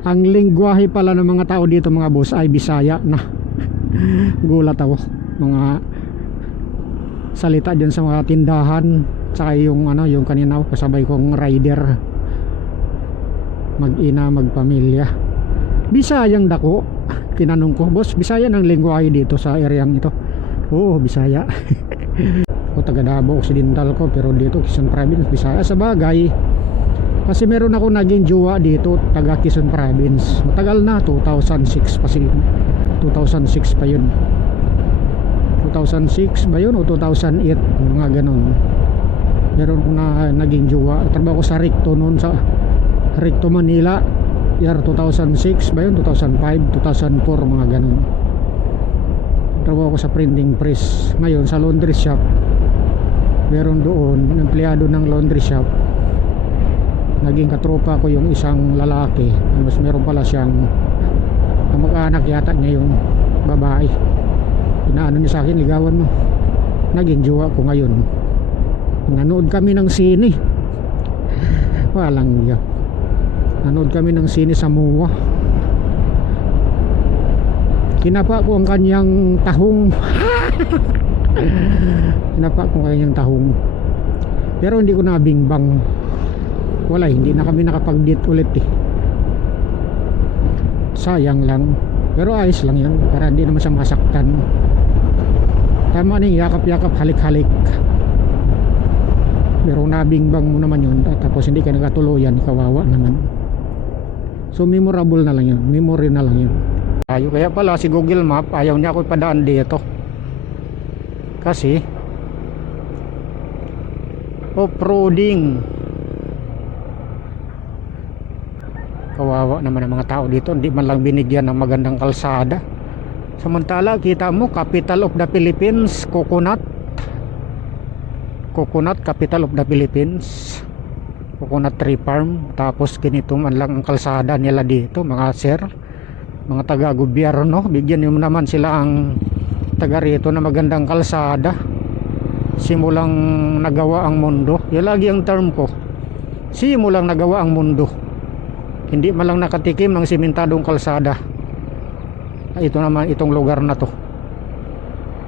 Ang lingwahe pala ng mga tao dito mga boss ay Bisaya na. Gulat ako. Mga salita dyan sa mga tindahan, saka yung ano, yung kanina kasabay kong rider, mag-ina magpamilya, Bisayang dako. Tinanong ko, boss, Bisaya ng lingwahe dito sa areang ito? Oo, Bisaya. Ako taga Davao Occidental ko, pero dito Quezon Province, Bisaya. Sa bagay, kasi meron ako naging jowa dito, taga Quezon Province. Matagal na, 2006 pa 2006 pa yun. 2006 ba yun o 2008, mga ganun. Meron ko na naging jowa. Trabaho ko sa Ricto noon, sa Ricto Manila, year 2006 ba yun, 2005, 2004, mga ganun. Trabaho ko sa printing press. Ngayon sa laundry shop, meron doon empleyado ng laundry shop. Naging katropa ko yung isang lalaki. Mas meron pala siyang mag-anak yata niya, yung babae. Inaano niya sa akin, ligawan mo. Naging jowa ko ngayon. Nanood kami ng sine. Walang ya. Nanood kami ng sine sa MUA. Kinapa ko ang kanyang tahong. Kinapa ko ang kanyang tahong. Pero hindi ko nabingbang. Wala, hindi na kami nakapag-date ulit eh. Sayang lang. Pero ayos lang yun, para hindi naman siya masaktan. Tama na yung yakap-yakap, halik-halik. Pero nabingbang mo naman yun, tapos hindi ka nagkatuluyan, kawawa naman. So memorable na lang yun, memory na lang yun. Kaya pala si Google Map, ayaw niya ako ipadaan dito. Kasi off-roading. Kawawa naman ang mga tao dito, hindi man lang binigyan ng magandang kalsada. Samantala kita mo, capital of the Philippines, coconut, capital of the Philippines, coconut tree farm. Tapos ganito man lang ang kalsada nila dito, mga sir, mga taga-gobyerno. Bigyan nyo naman sila, ang taga rito, na magandang kalsada. Simulang nagawa ang mundo, yun lagi ang term ko, simulang nagawa ang mundo. Hindi man lang nakatikim ng simentadong kalsada. Ito naman, itong lugar na to.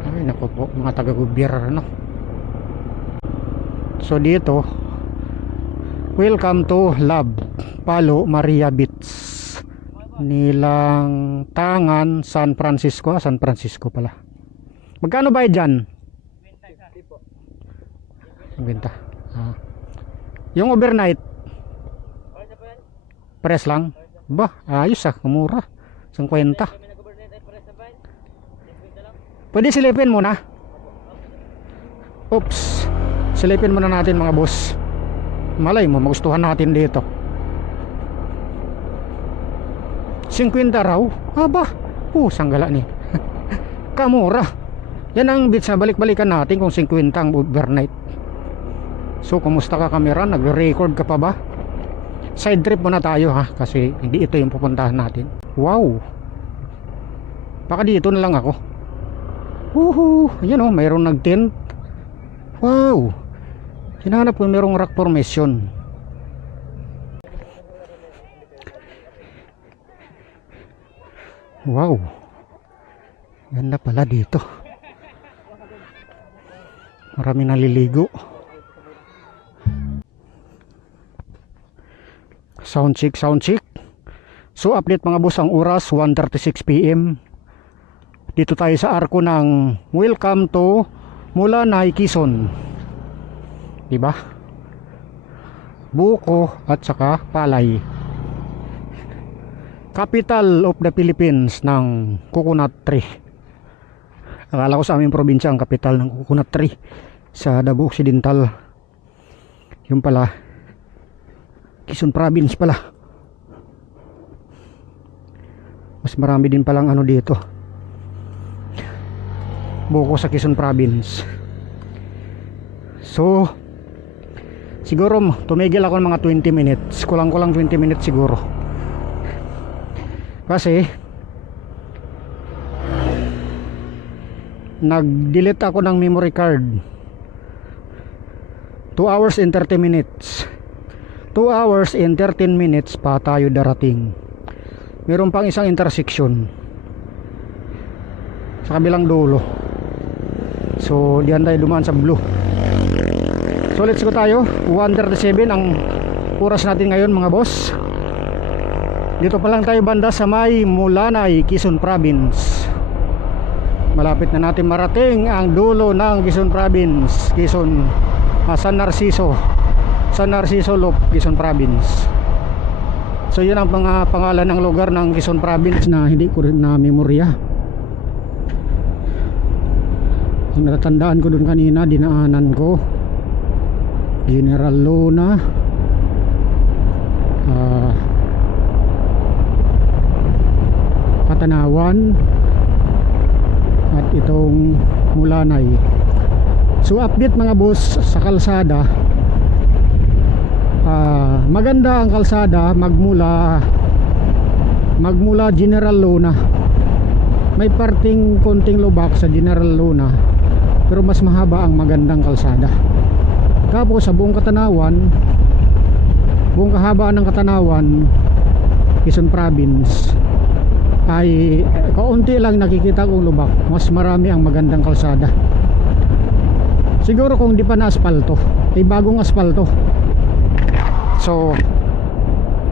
Ay naku po, mga taga-gobyerno. So dito, welcome to Love Palo Maria Beach, Nilang Tangan, San Francisco. San Francisco pala. Magkano ba dyan? 50. Yung overnight press lang ba? Ayos ah, kumura, 50. Pwede silipin muna. Oops, silipin muna natin mga boss. Malay mo, magustuhan natin dito. 50 raw? Aba, sanggala ni. Kamura. Yan ang beach na balik-balikan natin kung 50 ang overnight. So kumusta ka camera? Nag-record ka pa ba? Side trip muna tayo ha, kasi hindi ito yung pupuntahan natin. Wow, baka dito na lang ako. Woohoo, yan o, mayroong nag-tent. Wow, hinahanap ko mayroong rock formation. Wow, ganda pala dito. Marami naliligo. Sound check, sound check. So update mga boss, ang oras 1:36 PM. Dito tayo sa arko ng Welcome to Mulanay, Quezon. Diba? Buko at saka Palay. Capital of the Philippines ng coconut tree. Akala ko sa aming probinsya ang capital ng coconut tree, sa Davao Occidental. Yung pala Quezon Province pala. Mas marami din palang ano dito, buko sa Quezon Province. So siguro tumigil ako ng mga 20 minutes. Kulang-kulang 20 minutes siguro. Kasi nag-delete ako ng memory card. 2 hours and 30 minutes. 2 hours and 13 minutes pa tayo darating. meron pang isang intersection sa kabilang dulo. So diyan tayo dumaan sa blue. So let's go tayo. 1:37 ang oras natin ngayon mga boss. Dito pa lang tayo banda sa may Mulanay, Quezon Province. Malapit na natin marating ang dulo ng Quezon Province, San Narciso Loop, Quezon Province. So yun ang mga pangalan ng lugar ng Quezon Province na hindi ko rin na memorya. Ang natatandaan ko dun kanina, dinaanan ko General Luna, Katanawan, at itong Mulanay. So update mga boss sa kalsada. Maganda ang kalsada magmula General Luna. May parting konting lubak sa General Luna, pero mas mahaba ang magandang kalsada. Tapos sa buong Katanawan, buong kahabaan ng Katanawan, Quezon Province, ay kaunti lang nakikita kong lubak. Mas marami ang magandang kalsada. Siguro kung di pa na asfalto, ay bagong asfalto. So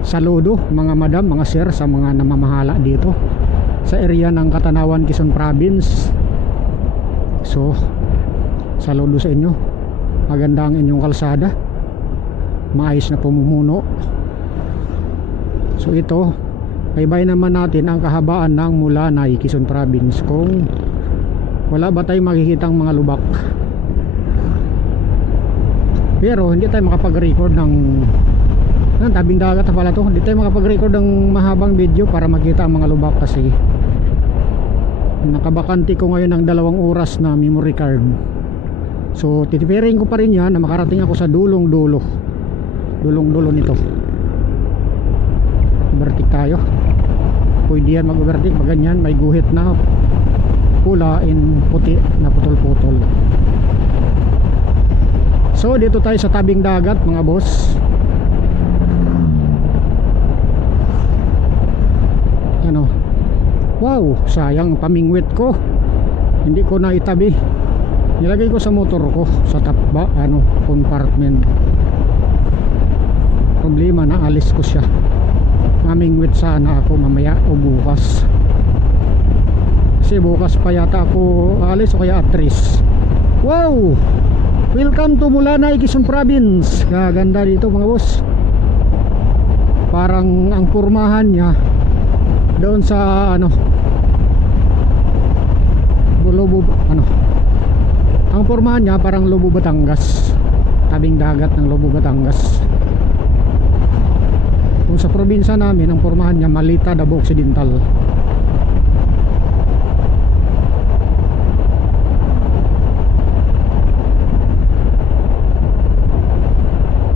saludo mga madam, mga sir, sa mga namamahala dito sa area ng Katanawan, Quezon Province. So saludo sa inyo. Maganda ang inyong kalsada, maayos na pumumuno. So ito, baybay naman natin ang kahabaan ng Mulanay, Quezon Province, kung wala ba tayong makikitang mga lubak. Pero hindi tayo makapag-record ng tabing dagat na pala to. Hindi tayo makapag-record ng mahabang video para makita ang mga lubak kasi nakabakanti ko ngayon ng 2 oras na memory card. So titipirin ko pa rin yan na makarating ako sa dulong-dulo nito. Overtake tayo. Pwede yan mag-overtake pag ganyan may guhit na pula in puti na putol-putol. So dito tayo sa tabing dagat mga boss. Ano, wow, sayang pamingwit ko, hindi ko na itabi. Nilagay ko sa motor ko sa compartment. Problema na alis ko siya. Mamingwit sana ako mamaya o bukas, kasi bukas pa yata ako alis o kaya atris. Wow, welcome to Mulanay, Quezon Province. Gaganda dito mga boss. Parang ang kurmahan niya doon sa ang pormahan niya parang Lobo, Batangas. Tabing dagat ng Lobo, Batangas. Kung sa probinsya namin, ang pormahan niya Malita, Davao Occidental.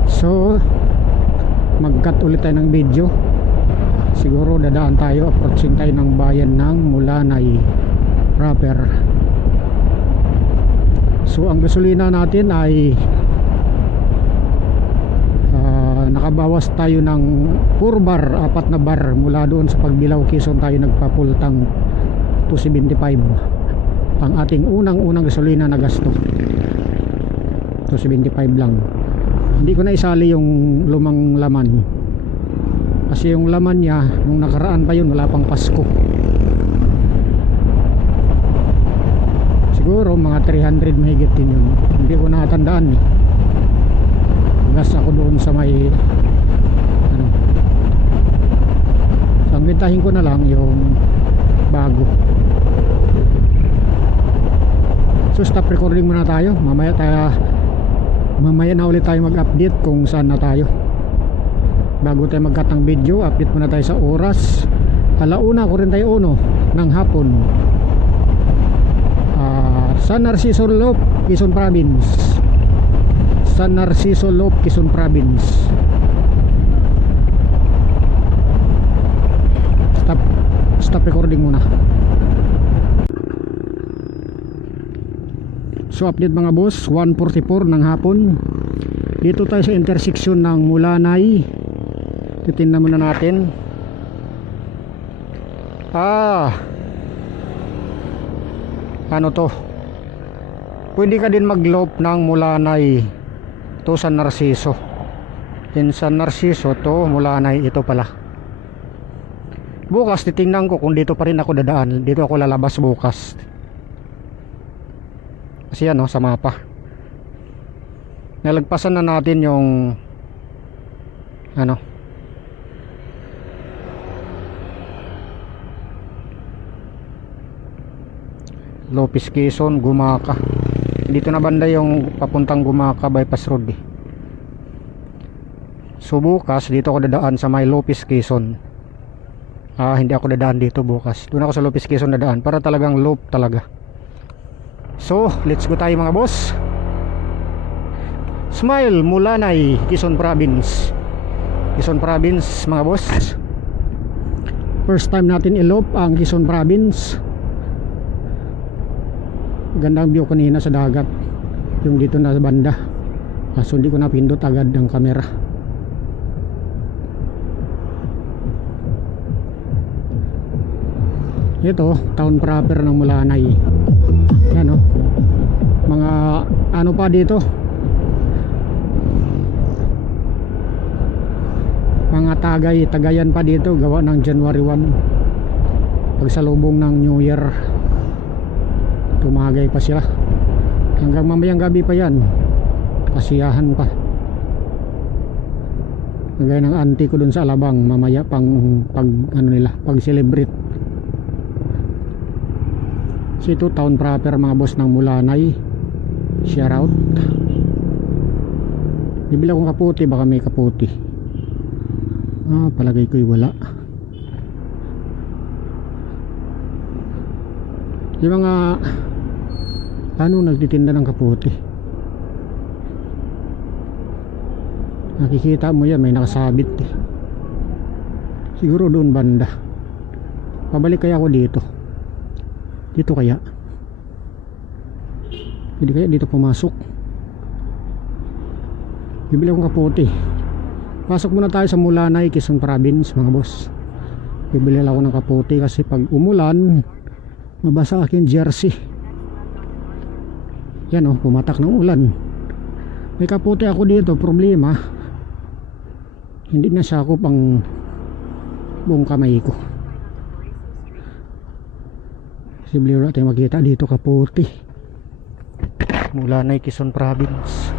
So mag-cut ulit tayo ng video. Siguro dadaan tayo, approaching tayo ng bayan ng Mulanay proper. So ang gasolina natin ay nakabawas tayo ng 4 bar, 4 na bar mula doon sa Pagbilao, Quezon tayo nagpapultang 275. Ang ating unang gasolina na gasto 275 lang. Hindi ko na isali yung lumang laman kasi yung laman niya nung nakaraan pa yun, wala pang Pasko. Siguro mga 300 mahigit din yun, hindi ko nakatandaan eh. Gas ako doon sa may so ang bintahin ko na lang yung bago. So stop recording muna tayo. Mamaya na ulit tayo mag-update kung saan na tayo. Bago tayo mag-cut ng video, update muna tayo sa oras. 1:41 ng hapon. San Narciso Loop, Quezon Province. San Narciso Loop, Quezon Province. Stop recording muna. So update mga boss, 1:44 ng hapon. Dito tayo sa intersection ng Mulanay. Titingnan muna natin. Ano to, pwede ka din mag-loop ng Mulanay to San Narciso. In San Narciso to Mulanay, ito pala. Bukas titingnan ko kung dito pa rin ako dadaan. Dito ako lalabas bukas. Kasi ano, sa mapa nalagpasan na natin yung ano, Lopez, Quezon, Gumaca. Dito na banda yung papuntang Gumaca bypass road eh. So bukas dito ako dadaan sa may Lopez, Quezon. Hindi ako dadaan dito bukas. Doon ako sa Lopez, Quezon dadaan para talagang loop talaga. So let's go tayo mga boss. Smile, Mulanay, Quezon Province. Quezon Province mga boss. First time natin i-loop ang Quezon Province. Gandang view kanina sa dagat, yung dito na banda. So hindi ko napindot agad ang camera. Ito town proper ng Mulanay. Yan o, mga ano pa dito, mga tagayan pa dito, gawa ng January 1 pagsalubong ng New Year. Tumagay pa sila hanggang mamayang gabi pa yan, kasiyahan pa. Kagaya ng auntie ko dun sa Alabang, mamaya pang pag ano nila, pag celebrate. So ito town proper mga boss ng Mulanay. Shout out. Bibili akong kaputi, baka may kaputi. Palagay ko'y wala. Yung mga nagtitinda ng kaputi, nakikita mo yan, may nakasabit eh. Siguro doon banda. Pabalik kaya ako dito. Dito kaya pwede kaya dito pumasok. Bibili akong kaputi. Pasok muna tayo sa Mulanay, Quezon Province mga boss. Bibili lang ako ng kaputi kasi pag umulan mabasa aking jersey. Yan o, pumatak ng ulan. May kaputi ako dito, problema hindi na sakop ang buong kamay ko. Posible wala tayong makita dito kaputi. Mulanay, Quezon Province.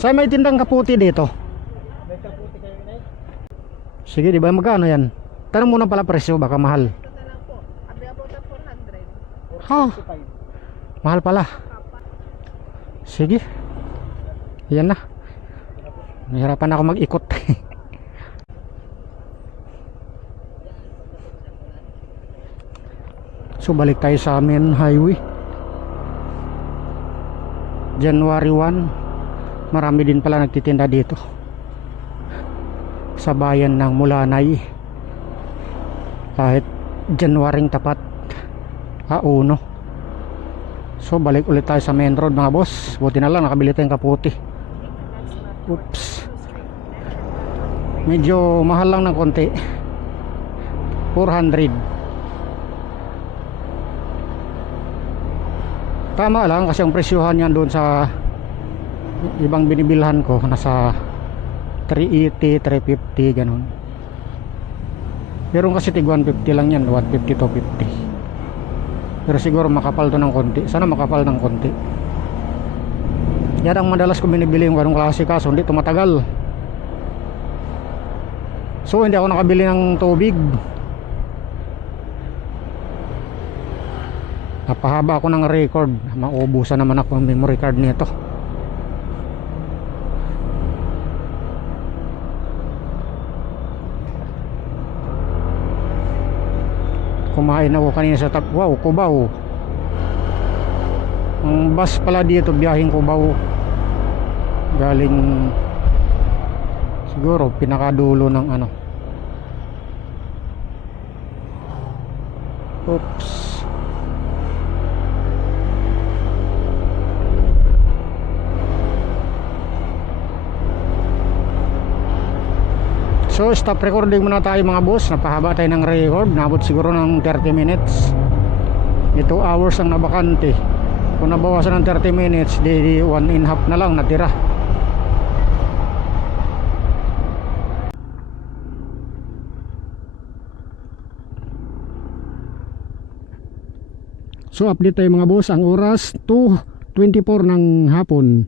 Saan may tindang kaputi dito? May kaputi kayo na. Sige, di ba magkano yan? Tanong muna pala presyo, baka mahal. Ito na lang po. Abi about 400. Ha? Mahal pala. Sige. Yan na. Nahirapan ako mag-ikot. So balik tayo sa main highway. January 1. Marami din pala nagtitinda dito sa bayan ng Mulanay. Kahit Januaring tapat, uno. So balik ulit tayo sa main road mga boss. Buti na lang nakabili tayong kaputi. Oops. Medyo mahal lang ng konti. 400. Tama lang kasi ang presyuhan yan doon sa ibang binibilhan ko nasa 380, 350 ganun. Pero kasi tig 150 lang yan, 150 to 50. Pero siguro makapal to ng konti. Sana makapal ng konti. Yan ang madalas ko binibili yung ganung klase, kaso hindi tumatagal. So hindi ako nakabili ng tubig. Napahaba ako ng record. Maubusan naman ako ng memory card nito. Kumain ako kanina sa Wow, Cubao. Ang bus pala dito biyaheng Cubao. Galing siguro pinakadulo ng ano. Oops. So stop recording muna tayo mga boss. Napahaba tayo ng record. Nabot siguro ng 30 minutes. 2 hours ang nabakante. Kung nabawasan ng 30 minutes, di 1.5 na lang natira. So update tayo mga boss. Ang oras 2:24 ng hapon.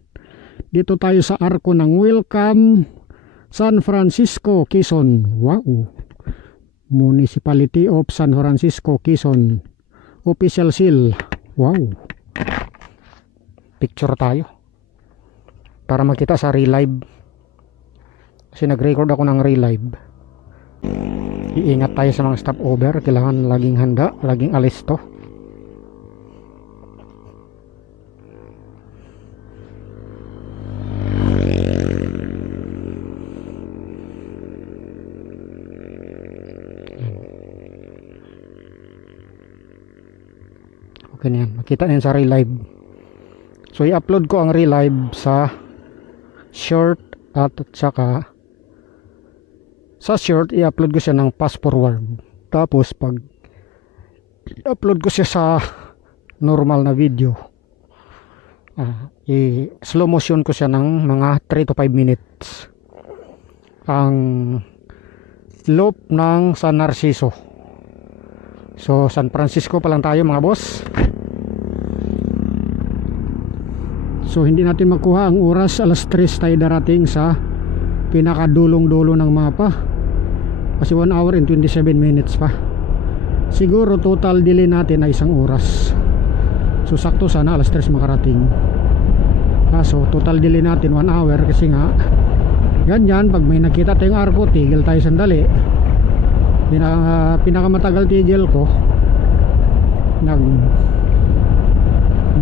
Dito tayo sa arko ng Welcome San Francisco, Quezon. Wow. Municipality of San Francisco, Quezon. Official seal. Wow. Picture tayo para makita sa real live. Kasi nag-record ako ng real live. Iingat tayo sa mga stopover. Kailangan laging handa, laging alisto. Okay na yan. Makita na yan sa real live. So i-upload ko ang real live sa short at saka sa short i-upload ko siya ng fast forward. Tapos pag i-upload ko siya sa normal na video, i-slow motion ko siya ng mga 3 to 5 minutes. Ang loop ng San Narciso. So San Francisco pa lang tayo mga boss. So hindi natin makuha ang oras. Alas 3 tayo darating sa pinakadulong-dulo ng mapa. Kasi 1 hour and 27 minutes pa. Siguro total delay natin ay 1 oras. So sakto sana alas 3 makarating. So total delay natin 1 hour. Kasi nga ganyan, pag may nakita tayong arko, tigil tayo sandali. Pinakamatagal tigil ko,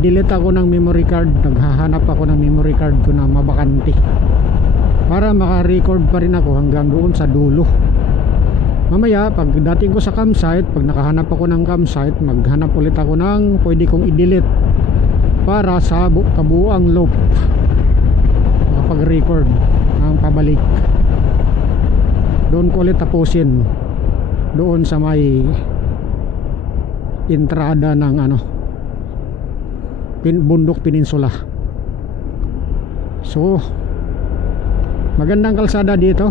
delete ako ng memory card. Naghahanap ako ng memory card ko na mabakante para maka-record pa rin ako hanggang doon sa dulo. Mamaya pag dating ko sa campsite, pag nakahanap ako ng campsite, maghanap ulit ako ng pwede kong i-delete para sa kabuuang loop makapag-record ng pabalik. Doon ko ulit tapusin doon sa may entrada ng Bundok Peninsula. So magandang kalsada dito.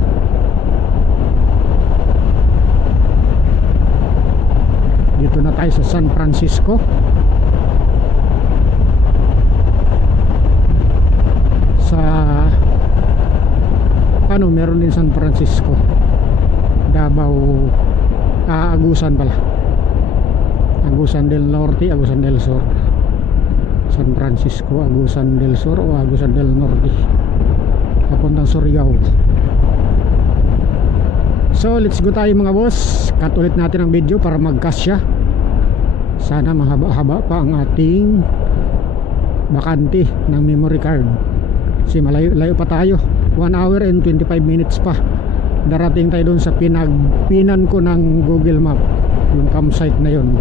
Dito na tayo sa San Francisco. Sa meron din San Francisco, Davao, Agusan pala, Agusan del Norte, Agusan del Sur. San Francisco, Agusan del Sur o Agusan del Norte, papuntang Surigao. So let's go tayo mga boss. Cut ulit natin ang video para magkasya. Sana mahaba-haba pa ang ating bakante ng memory card. Kasi malayo pa tayo. 1 hour and 25 minutes pa. Darating tayo doon sa pinagpinan ko ng Google Map, yung campsite na yun.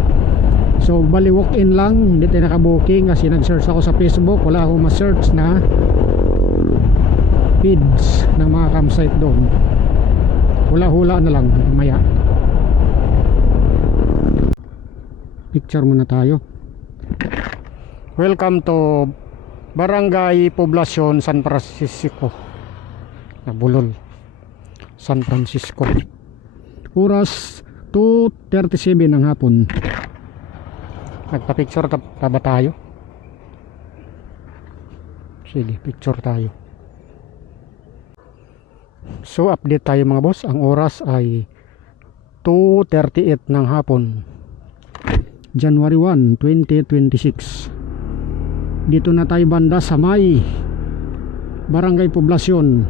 So bali walk in lang, hindi tayo nakabuking kasi nag-search ako sa Facebook. Wala akong ma-search na feeds ng mga campsite doon. Hula-hula na lang mamaya. Picture muna tayo. Welcome to Barangay Poblacion San Francisco, Nabulol, San Francisco. Oras 2:37 ng hapon. Nagpa-picture pa ba tayo? Sige, picture tayo. So update tayo mga boss. Ang oras ay 2:38 ng hapon, January 1, 2026. Dito na tayo banda sa may Barangay Poblacion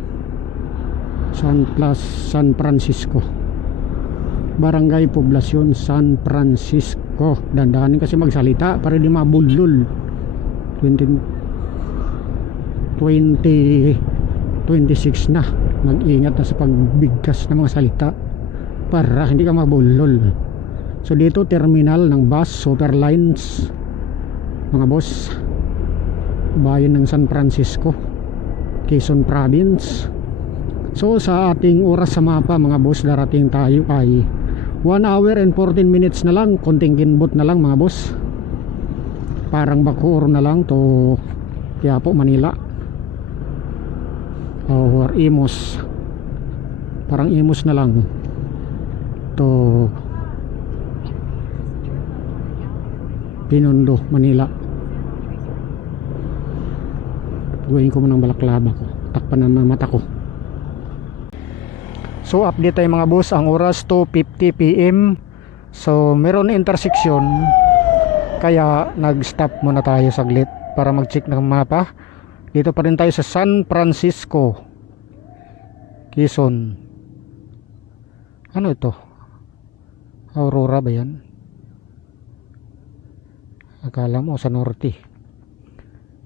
San Francisco. Barangay Poblacion San Francisco. Dandahanin kasi magsalita para di mabulol. 2026 na. Mag-ingat na sa pagbigkas ng mga salita para hindi ka mabulol. So dito terminal ng bus, super lines mga boss. Bayan ng San Francisco, Quezon Province. So sa ating oras sa mapa mga boss, darating tayo ay 1 hour and 14 minutes na lang. Konting kinbot na lang mga boss. Parang Bacoor na lang to Quiapo, Manila, or Imus. Parang Imus na lang to Binondo, Manila. Gawin ko muna ng balaklava ko, takpan na mata ko. So update tayo mga boss, ang oras 2:50 PM. So meron intersection, kaya nag-stop muna tayo saglit para mag-check ng mapa. Dito pa rin tayo sa San Francisco, Quezon. Ano ito? Aurora ba yan? Akala mo sa norte.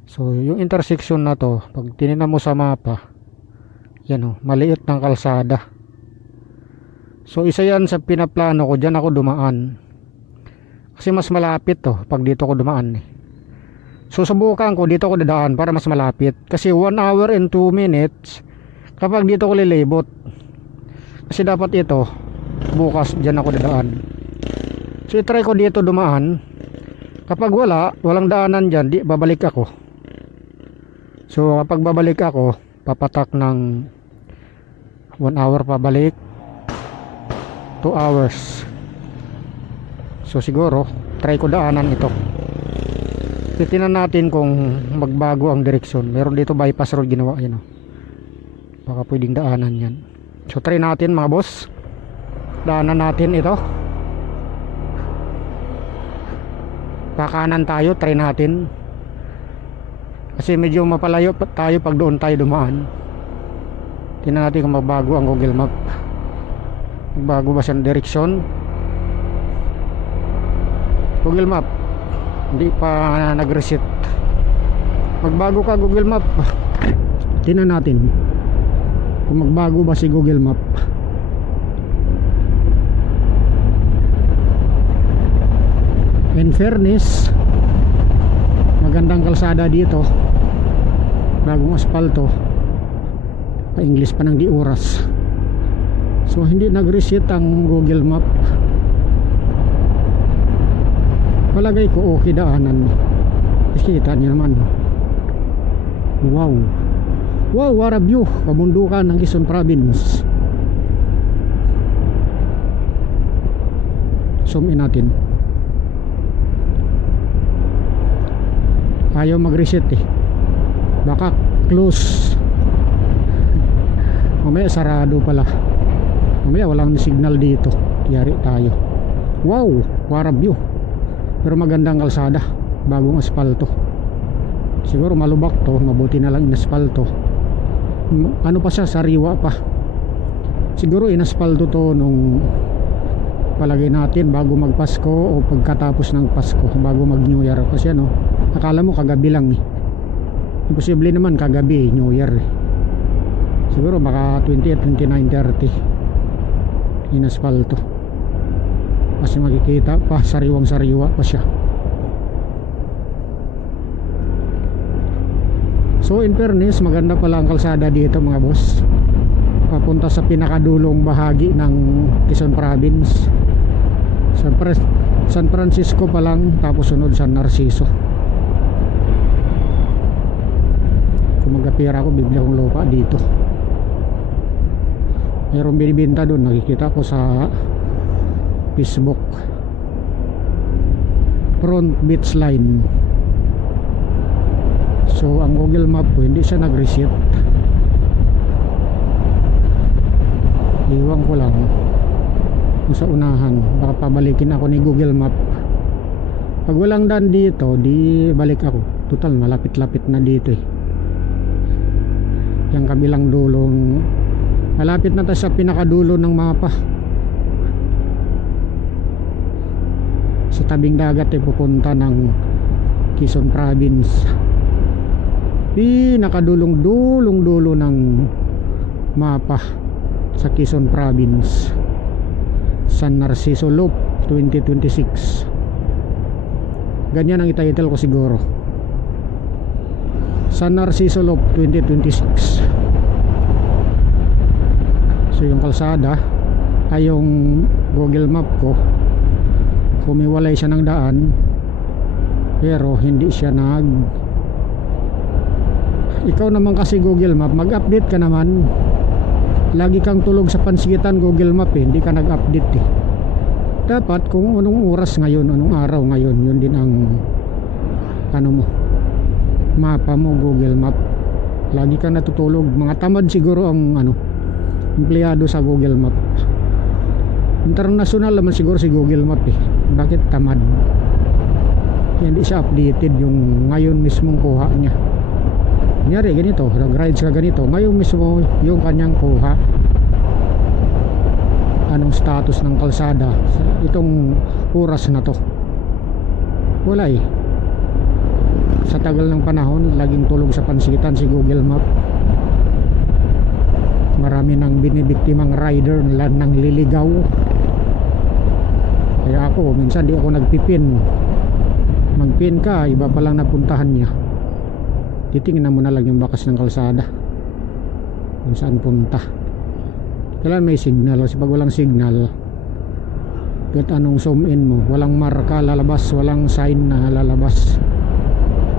So yung intersection na to, pag tinignan mo sa mapa, yan o, maliit ng kalsada. So isa yan sa pinaplano ko, dyan ako dumaan. Kasi mas malapit to pag dito ko dumaan eh. Susubukan ko dito ko dadaan para mas malapit. Kasi 1 hour and 2 minutes kapag dito ko lilibot. Kasi dapat ito bukas dyan ako dadaan. So itry ko dito dumaan. Kapag walang daanan dyan, di babalik ako. So kapag babalik ako, papatak ng 1 hour pabalik, 2 hours. So siguro try ko daanan ito. Titingnan natin kung magbago ang direksyon. Meron dito bypass road ginawa, yun o. Baka pwedeng daanan yan. So try natin mga boss, daanan natin ito. Pakanan tayo, try natin. Kasi medyo mapalayo tayo pag doon tayo dumaan. Tingnan natin kung magbago ang Google Map. Magbago ba siyang direksyon? Google Map, hindi pa nag-reset. Magbago ka Google Map. Tingnan natin kung magbago ba si Google Map. In fairness, magandang kalsada dito, bagong aspalto, pa English pa ng di oras. So hindi nag-reset ang Google Map. Palagay ko okay daanan. Kita niyo naman. Wow, wow, what a view. Kabundukan ng Quezon Province. Zoom in natin. Ayaw mag-reset eh, baka close. Mamaya sarado pala. Mamaya walang signal dito, yari tayo. Wow, what a view. Pero magandang kalsada, bagong aspalto. Siguro malubak to, mabuti na lang inaspalto. Ano pa siya, sariwa pa. Siguro inaspalto to nung palagay natin bago magpasko o pagkatapos ng Pasko, bago mag New Year. Kasi ano, akala mo kagabi lang eh. Imposible naman kagabi New Year eh. Siguro baka 28, 29, 30 inaspalto. Kasi makikita pa, sariwang sariwa pa siya. So in fairness, maganda pala ang kalsada dito mga boss, papunta sa pinakadulong bahagi ng Quezon Province. San Francisco pa lang, tapos sunod San Narciso. Kung magkapira ako, bibili akong lupa dito. Mayroong binibenta doon, nakikita ko sa Facebook. Front beach line. So ang Google Map ko hindi siya nag-reset. Iwan ko lang kung sa unahan, baka pabalikin ako ni Google Map. Pag walang daan dito, di balik ako. Total malapit-lapit na dito eh. Yung kabilang dulong, malapit na tayo sa pinakadulo ng mapa. Sa tabing dagat ay pupunta ng Quezon Province. Pinakadulong dulo ng mapa sa Quezon Province. San Narciso Loop 2026. Ganyan ang ititle ko siguro. San Narciso Loop 2026. So yung kalsada ay yung Google Map ko, humiwalay siya ng daan, pero hindi siya ikaw naman kasi Google Map, mag-update ka naman. Lagi kang tulog sa pansikitan Google Map hindi ka nag-update Dapat kung anong oras ngayon, anong araw ngayon, yun din ang mapa mo Google Map. Lagi kang natutulog. Mga tamad siguro ang empleyado sa Google Map. International naman siguro si Google Map Bakit tamad? Hindi siya updated yung ngayon mismong kuha niya. Kunyari ganito, nag-ride siya ganito, ngayon mismo yung kanyang kuha anong status ng kalsada itong oras na to. Wala sa tagal ng panahon laging tulog sa pansikitan si Google Map. Marami nang binibiktimang rider nang liligaw. Kaya ako minsan di ako nagpipin. Magpin ka, iba pa lang napuntahan niya. Titingnan mo na lang yung bakas ng kalsada kung saan punta. Kailan may signal, kasi pag walang signal kahit anong zoom in mo, walang marka lalabas, walang sign na lalabas,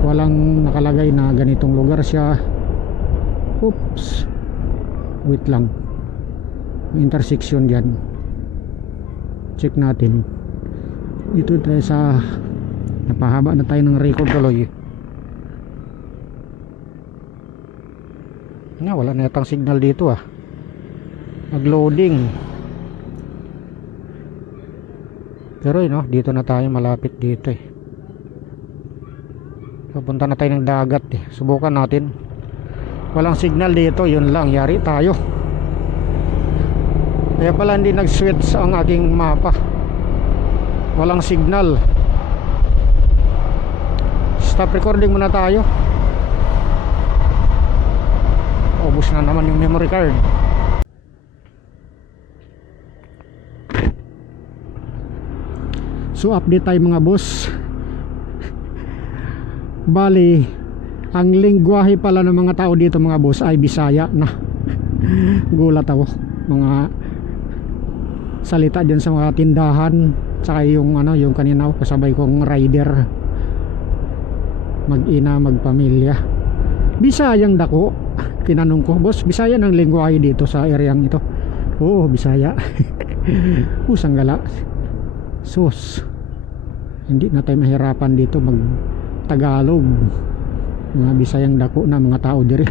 walang nakalagay na ganitong lugar siya. Oops, wait lang, may intersection dyan, check natin. Dito tayo sa napahaba na tayo ng record tuloy. Wala na yatang signal dito nag-loading. Pero dito na tayo, malapit dito Pupunta na tayo ng dagat Subukan natin. Walang signal dito, yun lang, yari tayo. Kaya pala hindi nag-switch ang aking mapa. Walang signal. Stop recording muna tayo. Ubus na naman yung memory card. So update tayo mga boss. Bali, ang lingwahe pala ng mga tao dito mga boss ay Bisaya na. Gulat ako. Mga salita dyan sa mga tindahan, saka yung yung kanina kasabay kong rider, mag-ina magpamilya, Bisayang dako. Tinanong ko, boss, Bisaya ng lingwahe dito sa areang ito? Oo, Bisaya. Pusang gala. Sus, hindi na tayo mahirapan dito mag Tagalog. Mga Bisayang dako na mga tao diri.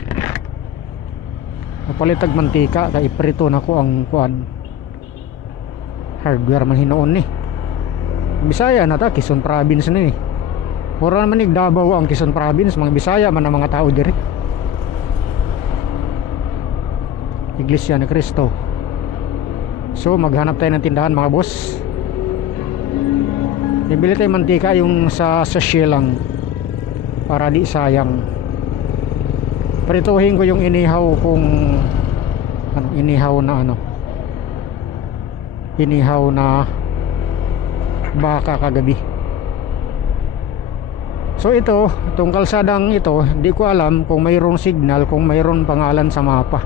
Napalitag mantika kay prito na ko ang kuan hardware man hinoon Bisaya na ta, Quezon province na Pura naman Davao ang Quezon province, mga Bisaya man ang mga tao diri. Iglesia ni Cristo. So maghanap tayo ng tindahan mga boss. Bibili tayo mantika yung sa sachet lang para di sayang. Prituhin ko yung inihaw kung inihaw na baka kagabi. So itong kalsadang ito, hindi ko alam kung mayroong signal, kung mayroong pangalan sa mapa.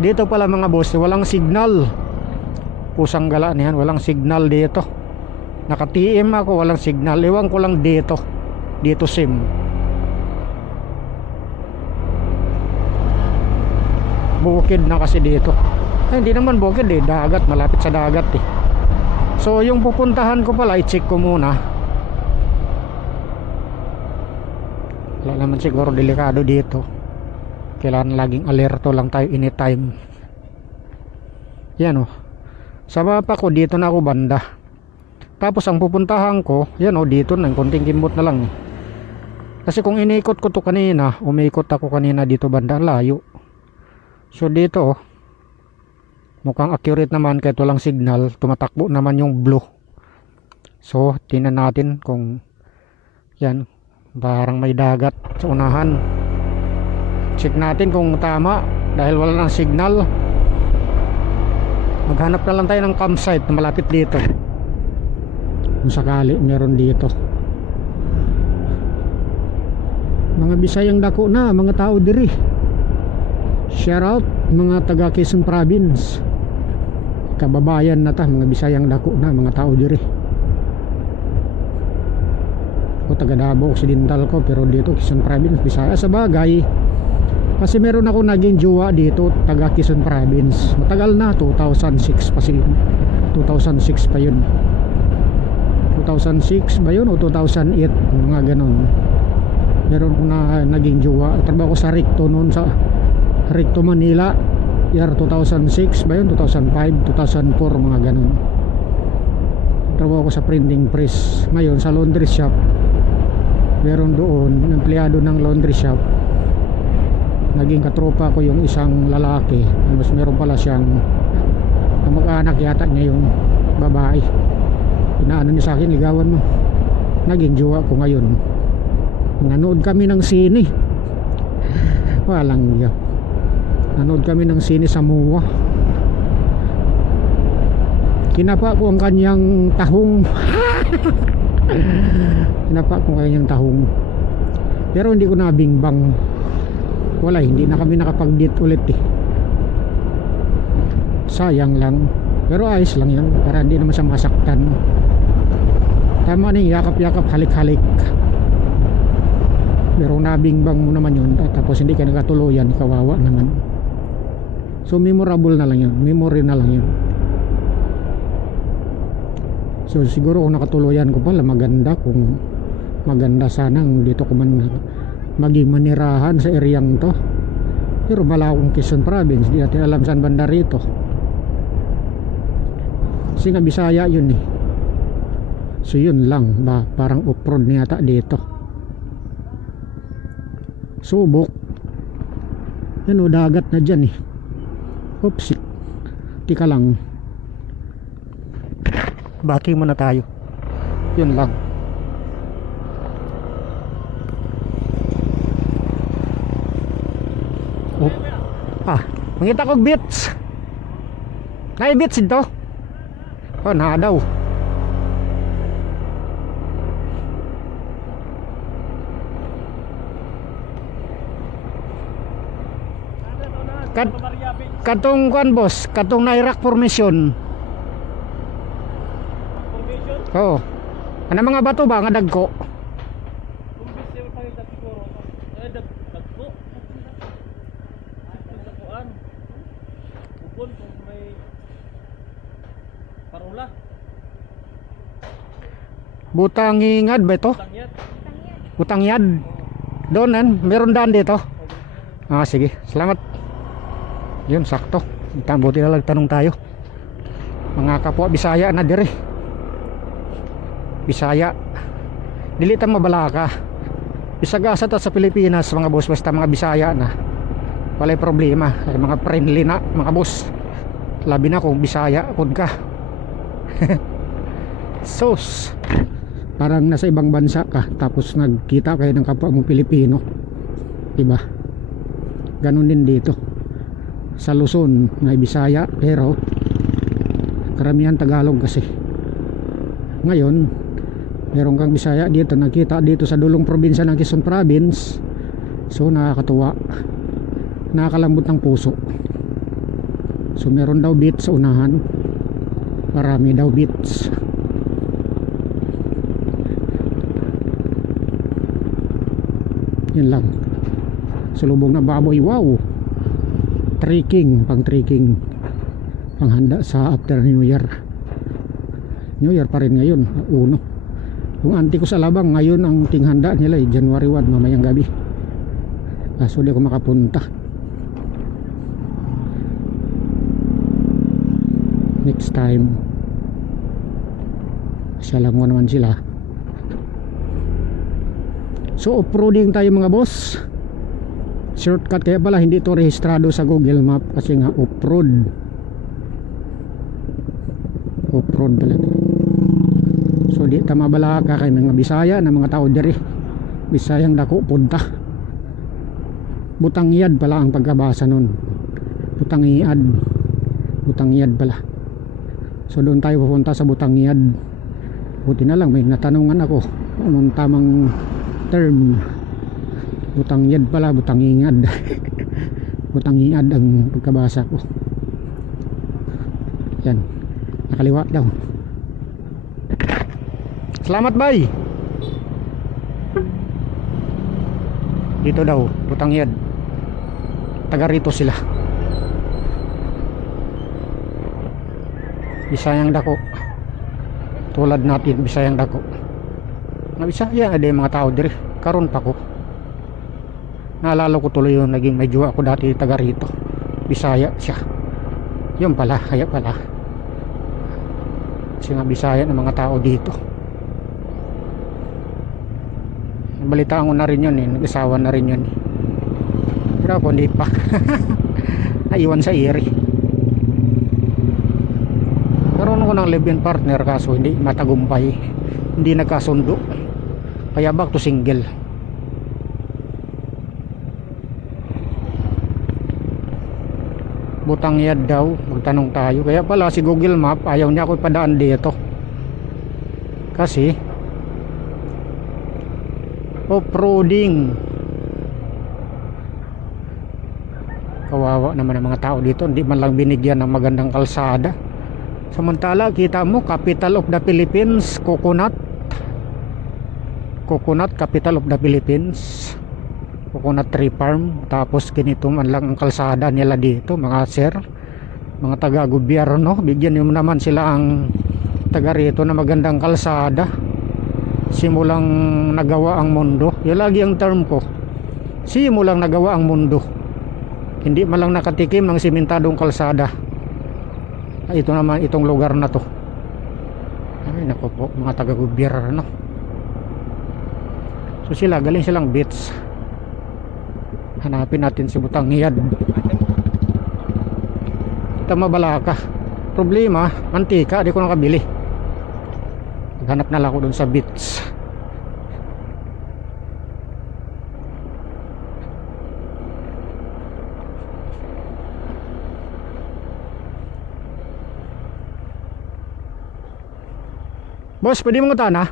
Dito pala mga boss, walang signal. Pusang gala niyan, walang signal dito. Naka-TM ako, walang signal. Ewan ko lang dito SIM. Bukid na kasi dito. Hindi naman bukid dagat, malapit sa dagat So yung pupuntahan ko pala, i-check ko muna. Wala naman siguro delikado dito. Kailangan laging alerto lang tayo anytime. Yan sa mapa ko, dito na ako banda. Tapos ang pupuntahan ko, yan dito na, konting kimbot na lang Kasi kung inikot ko to kanina, umikot ako kanina dito banda, layo. So dito mukhang accurate naman kahit walang signal, tumatakbo naman yung blue. So tingnan natin kung yan, parang may dagat sa unahan. Check natin kung tama dahil wala nang signal. Maghanap na lang tayo ng campsite na malapit dito kung sakali meron dito. Mga Bisayang dako na mga tao diri. Shout out mga taga Quezon Province, kababayan na ta, mga Bisayang dako na mga tao diri. Ako taga Davao Occidental ko, pero dito Quezon Province, Bisaya sa bagay. Kasi meron ako naging jowa dito, taga Quezon Province. Matagal na, 2006 pa si 2006 pa yun. 2006 ba yun o 2008, mga ganon. Meron ko na naging jowa. Trabaho ko sa Ricto noon, sa Ricto Manila, year 2006 ba yun, 2005, 2004, mga ganon. Trabaho ko sa printing press. Ngayon sa laundry shop, meron doon empleyado ng laundry shop. Naging katropa ko yung isang lalaki, mas meron pala siyang kamag-anak yata niya yung babae. Inaano niya sa akin, ligawan mo. Naging jowa ko ngayon. Nanood kami ng sine, walang yeah. Nanood kami ng sine sa MUA. Kinapa ko ang kanyang tahong. Kinapa ko ang kanyang tahong, pero hindi ko nabingbang. Wala, hindi na kami nakapag-date ulit eh. Sayang lang, pero ayos lang yun, para hindi naman siya masaktan. Tama na yung yakap-yakap, halik-halik. Pero nabingbang mo naman yun, tapos hindi ka nagkatuluyan, kawawa naman. So memorable na lang yun, memory na lang yun. So siguro kung nakatuluyan ko pala, maganda. Kung maganda, sana dito ko man maging manirahan sa eryang to. Pero wala akong Quezon Province, di natin alam saan banda rito. Kasi nga Bisaya yun eh. So yun lang ba, parang off-road na yata dito. Subok. Yan o, dagat na dyan eh. Oops, tika lang, bati muna tayo. Yun lang. Oh. Mangita kong bits. Nay bits ito. Oh, na daw. Katong kuan boss, katong Nairak formation. Oo. Ano mga bato ba nga dagko? Butangingad ba ito? Butangyad. Doon, meron daan dito. Ah, sige. Salamat. Yun, sakto. Buti na lang tanong tayo. Mga kapwa Bisaya na dire. Bisaya. Dili ta mabalaka. Bisagasa ta sa Pilipinas, mga boss, basta mga Bisaya na. Walay problema. Ay, mga friendly na, mga boss. Labi na kung Bisaya kun ka. Sos. Parang nasa ibang bansa ka, tapos nagkita kayo ng kapwa mo Pilipino. Diba? Ganon din dito. Sa Luzon, may Bisaya, pero karamihan Tagalog kasi. Ngayon, meron kang Bisaya dito, nakita dito sa dulong probinsya ng Quezon Province. So nakakatuwa, nakakalambot ng puso. So meron daw beats sa unahan, marami daw beats. Yun lang. Sulubong na baboy, wow. Trekking, pang trekking, panghanda sa after New Year. New Year pa rin ngayon, uno. Yung auntie ko sa Labang, ngayon ang tinghanda nila January 1, mamayang gabi. Kaso di ako makapunta. Next time, siya lang mo naman sila. So off-roading tayo mga boss. Shortcut, kaya pala hindi ito rehistrado sa Google Map kasi nga off-road. Off-road pala. So di ta mabalaka kay mga Bisaya na mga tao diri. Bisayang dako punta. Butangyad pala ang pagkabasa nun. Butangyad. Butangyad pala. So doon tayo pupunta sa Butangyad. Buti na lang may natanungan ako anong tamang term. Butangyad pala, butangingad. Butangiad ang pagkabasa ko. Yan, nakaliwa daw. Salamat bay. Dito daw, Butangiad. Taga rito sila. Bisayang dako. Tulad natin, Bisayang dako. Nga Bisaya, ada yung mga tao diri. Karon pa ko. Naalala ko tuloy yung naging may jowa ko dati taga rito. Bisaya siya. Yun pala, kaya pala. Kasi nga Bisaya ng mga tao dito. Balitaan ko na rin yun eh. Nag-asawa na rin yun eh. Pero ako hindi pa. Naiwan sa iri. Karoon ko ng live-in partner kaso hindi matagumpay. Hindi nagkasundo. Kaya back to single. Butangiad daw, magtanong tayo. Kaya pala si Google Map ayaw niya ako ipadaan dito. Kasi off-roading. Kawawa naman ang mga tao dito, hindi man lang binigyan ng magandang kalsada. Samantala kita mo, capital of the Philippines, Coconut, capital of the Philippines, coconut tree farm. Tapos ganito man lang ang kalsada nila dito, mga sir, mga taga-gobyerno. Bigyan nyo naman sila ang taga rito na magandang kalsada. Simulang nagawa ang mundo. Yan lagi ang term ko, simulang nagawa ang mundo. Hindi man lang nakatikim ng simentadong kalsada. Ito naman, itong lugar na to. Ay nako po, mga taga-gobyerno. So sila, galing silang beach. Hanapin natin si Butangiad. Tama Balaka. Problema, mantika, di ko nakabili. Maghanap na lang ako dun sa beach. Boss, pwede mong utana?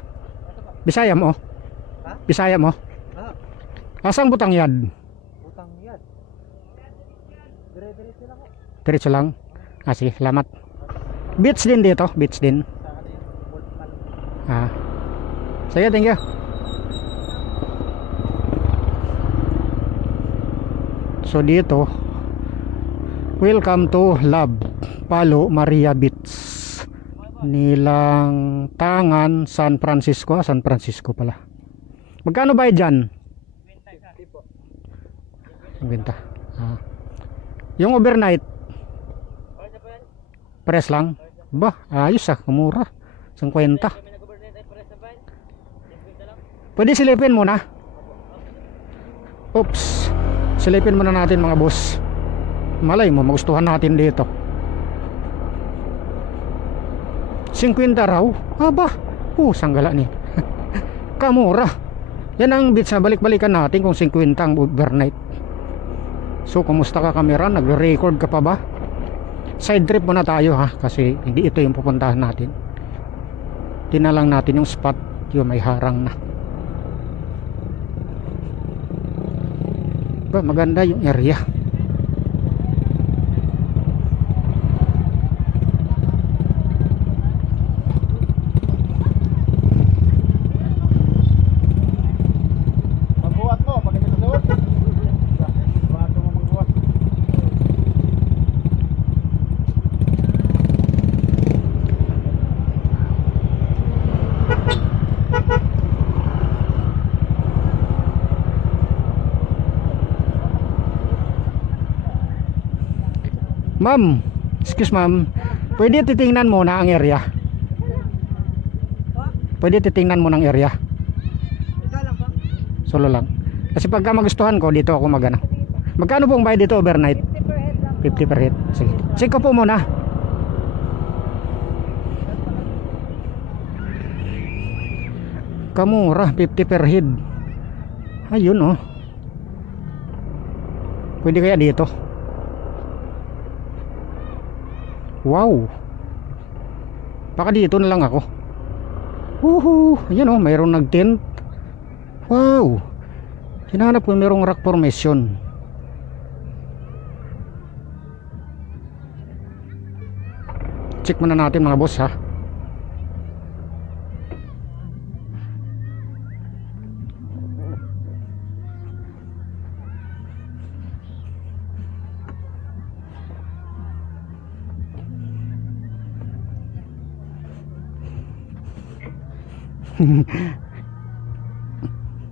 Bisaya mo? Ha? Bisaya mo? Ah, Asang Butangiad? Butangiad. Dire-diretso lang ko. Diretso lang. Ah, sige, salamat. Beach din dito, beach din. Sa kanila yung Wolfman. Ah. Sige, thank you. So dito, welcome to Love Palo Maria Beach. Nilang Tangan, San Francisco. San Francisco pala. Magkano ba dyan? Benta. Ah. Yung overnight press lang. Ba, ayos ah, mura. 50. Pwede silipin muna. Oops. Silipin muna natin mga boss. Malay mo, magustuhan natin dito. 50 raw? Aba, sanggala ni. Kamura. Yan ang beach na balik-balikan natin kung 50 ang overnight. So, kumusta ka kamera? Nagre-record ka pa ba? Side trip muna tayo ha, kasi hindi ito yung pupuntahan natin. Tinalang natin yung spot, yung may harang na. Ba, maganda yung area. Magbuhat mo, pag ito doon. Bago mo magbuhat. Ma'am, excuse ma'am, pwede titingnan mo na ang area? Pwede titingnan mo ng area? Solo lang. Kasi pagka magustuhan ko, dito ako magana. Magkano pong bayad dito overnight? 50 per head. Sige. Check ko po muna. Kamura, 50 per head. Ayun oh. Pwede kaya dito? Wow. Baka dito na lang ako. Woohoo. Ayan oh, mayroong nag-tent. Wow. Hinahanap ko mayroong rock formation. Check muna natin mga boss ha.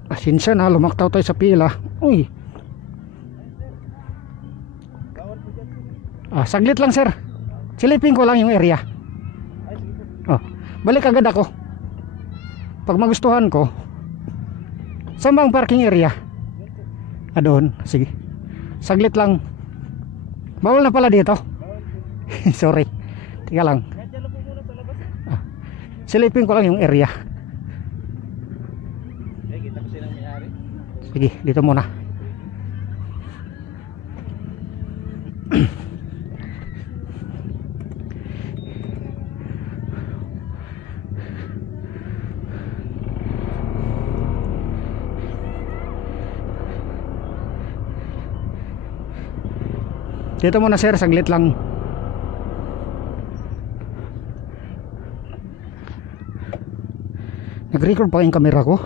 Pasensya na, lumaktaw tayo sa pila. Uy. Saglit lang sir. Silipin ko lang yung area. Balik agad ako pag magustuhan ko. Saan ba ang parking area? Doon, sige. Saglit lang. Bawal na pala dito. Sorry. Tika lang. Silipin ko lang yung area. Sige, dito muna. Dito muna sir, saglit lang. Nag-record pa yung camera ko.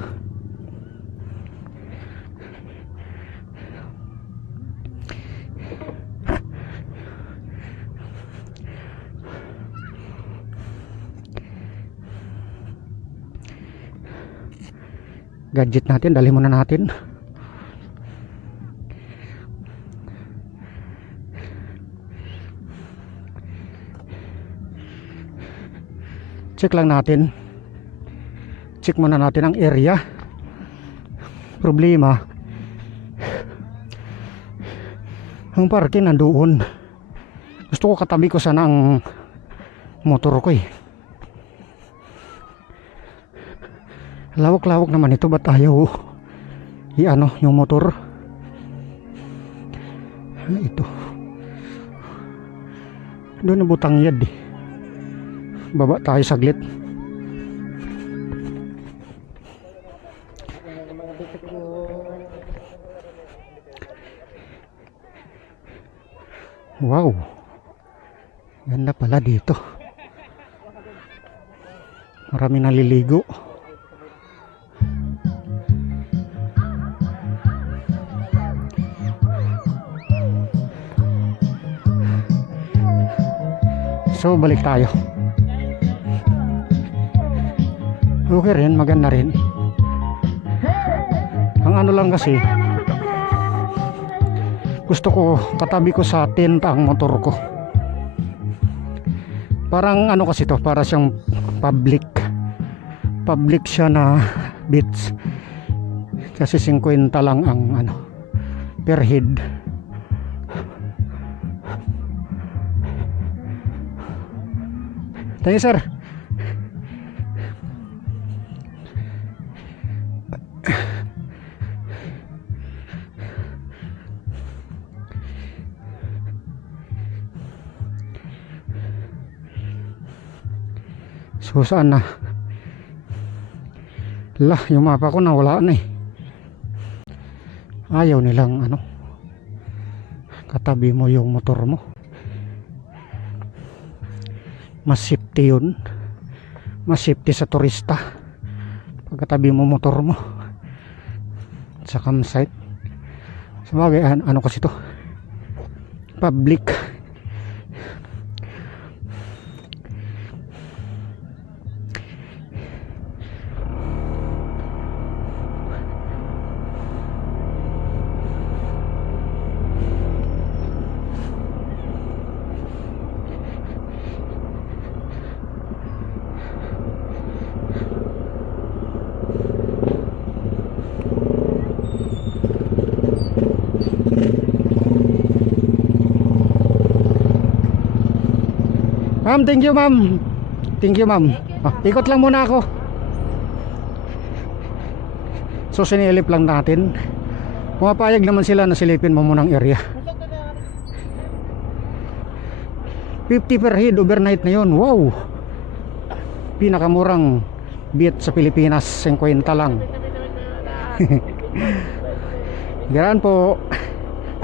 Gadget natin, dali muna natin. Check lang natin. Check muna natin ang area. Problema, ang parking nandoon. Gusto ko katabi ko sana ang motor ko eh. Lawak-lawak naman ito, ba't ayaw i-ano yung motor? Ito doon na butang yad eh. Baba tayo saglit. Wow, ganda pala dito. Marami naliligo. So balik tayo. Okay rin, maganda rin. Ang ano lang kasi, gusto ko katabi ko sa tent ang motor ko. Parang ano kasi to, para siyang public siya na bits. Kasi 50 lang ang ano per head. Thank you sir. So saan na? Yung mapa ko nawala na eh. Ayaw nilang ano, katabi mo yung motor mo. Mas safety yun. Mas safety sa turista pagkatabi mo motor mo sa campsite. Sabagay, ano kasi to, public. Ma'am, thank you ma'am. Thank you ma'am. Ikot lang muna ako. So sinilip lang natin. Pumapayag naman sila na silipin mo munang area. 50 per head overnight na yun. Wow. Pinakamurang beat sa Pilipinas, 50 lang. Gaan po.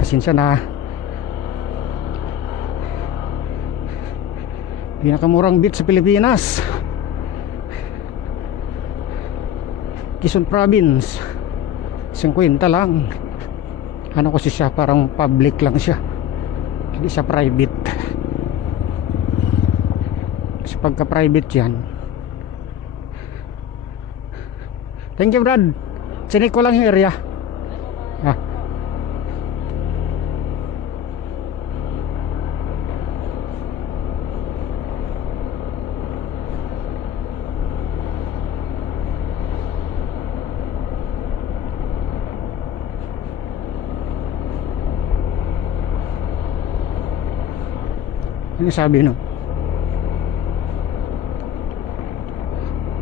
Pasensya na. Pinakamurang beach sa Pilipinas, Quezon Province, 50 lang. Ano kasi siya, parang public lang siya, hindi siya private. Kasi pagka private yan. Thank you, Brad. Sinik ko lang yung area. Ah. Ano sabi no?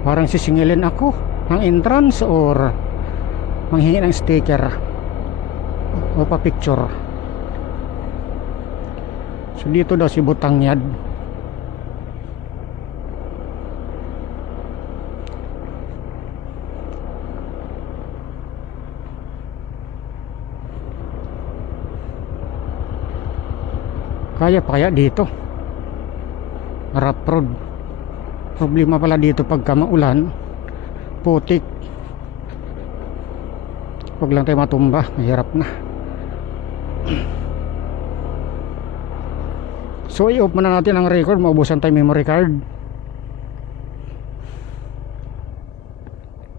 Parang sisingilin ako ng entrance or manghingi ng sticker o pa picture. So dito daw si Butangyad. Kaya pa kaya dito? Rough road. Problema pala dito pagka maulan, putik. Huwag lang tayo matumba, mahirap na. So i-off muna natin ang record, maubusan tayo memory card.